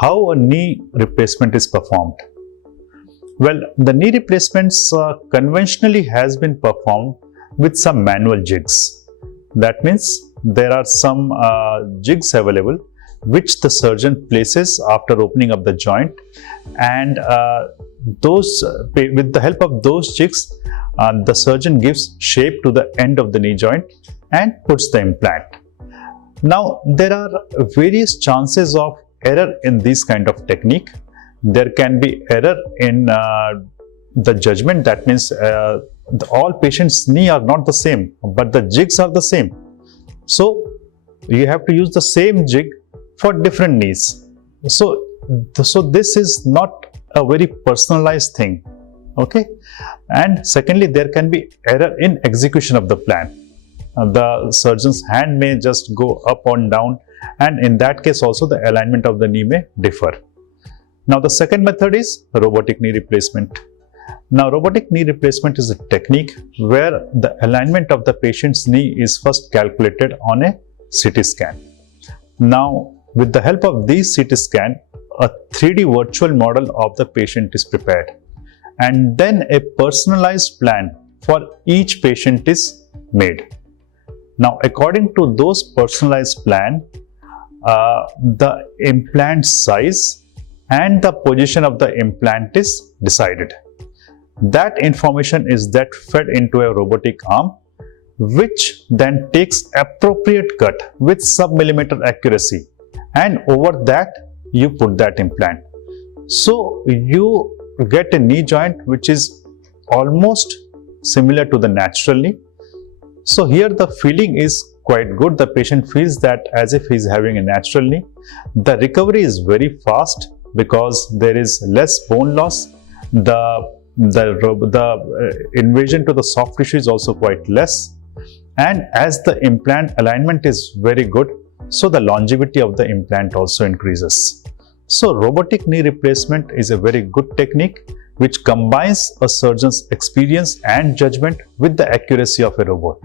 How a knee replacement is performed? Well, the knee replacements conventionally has been performed with some manual jigs. That means there are some jigs available which the surgeon places after opening up the joint, and with the help of those jigs, the surgeon gives shape to the end of the knee joint and puts the implant. Now, there are various chances of error in this kind of technique. There can be error in the judgment. That means all patients' knee are not the same, but the jigs are the same. So you have to use the same jig for different knees. So this is not a very personalized thing. Okay. And secondly, there can be error in execution of the plan. The surgeon's hand may just go up or down, and in that case also the alignment of the knee may differ. Now, the second method is robotic knee replacement. Now, robotic knee replacement is a technique where the alignment of the patient's knee is first calculated on a CT scan. Now, with the help of this CT scan, a 3D virtual model of the patient is prepared, and then a personalized plan for each patient is made. Now, according to those personalized plan, the implant size and the position of the implant is decided. That information is fed into a robotic arm, which then takes appropriate cut with sub-millimeter accuracy, and over that you put that implant. So you get a knee joint which is almost similar to the natural knee. So here the feeling is quite good. The patient feels that as if he is having a natural knee. The recovery is very fast because there is less bone loss. The invasion to the soft tissue is also quite less, and as the implant alignment is very good, so the longevity of the implant also increases. So robotic knee replacement is a very good technique which combines a surgeon's experience and judgment with the accuracy of a robot.